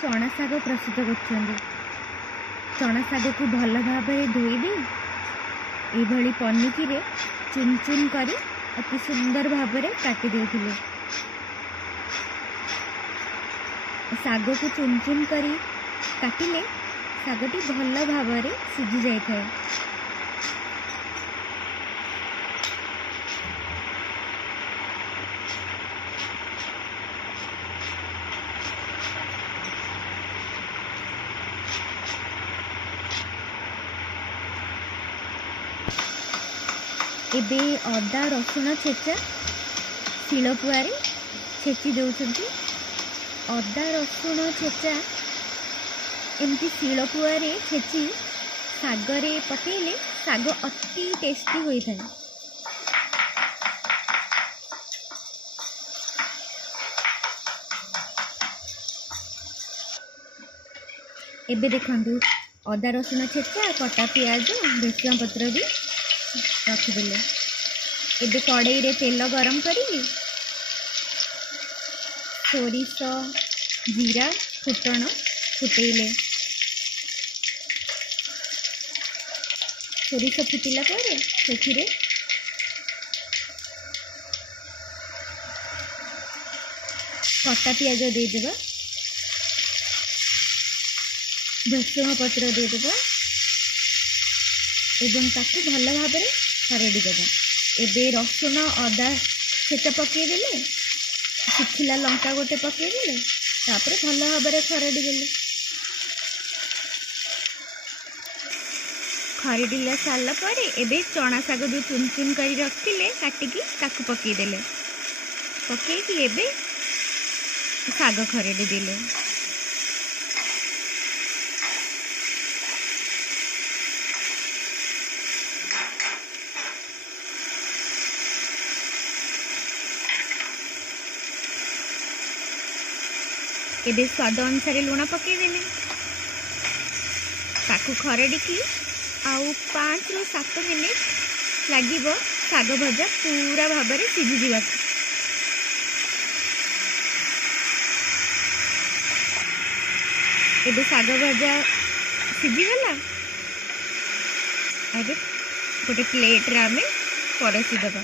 चना शाग प्रस्तुत कर चना शाग को भल भाव धोई ये पनिकी चुन चुन कर अति सुंदर भाव काटी देथिले। शाग को चुन चुन कर काटिले शागटी भल भाव सिझी जाए था। एबे अदा रसुण छेचा शिलपुआरे छेची देउछंती। अदा रसुण छेचा एमती शिलपुआरे छेची शागरे पकेले शाग अति टेस्टी होई थाए। एबे देखंतु अदा रसुण छेचा कटा पियाज भृषुंगा पत्र भी रखिदेले। एबे कड़ाई रे तेल गरम करी सोरिष जीरा फुटण फुटेले। सोरिष फुटिला पर सेथिरे कटा पियाज देदेबा भृषुंगा पत्र देदेबा एवं ताकू भल भाव खरड़ी देवा। एबे रसुण अदा छेचा पकईदेले सुखिला लंका गोटे पकईदेले तापर भल भाव खरड़ी देले। खरड़ीला सारा पर एबे चना शाग जो चुन चुन कर रखिले काटिकी ताकू पकईदेले। पकईकी एबे शाग खरड़ी देले। एबे स्वाद अनुसार लुण पकईदेले ताकू खरड़ी की आउ 5 ରୁ 7 मिनिट लगिबो शाग भजा पूरा भाव में सिझी जीवा। एबे शाग भजा सिझी गला। एबे गोटे प्लेट रे आमे परसी देबा।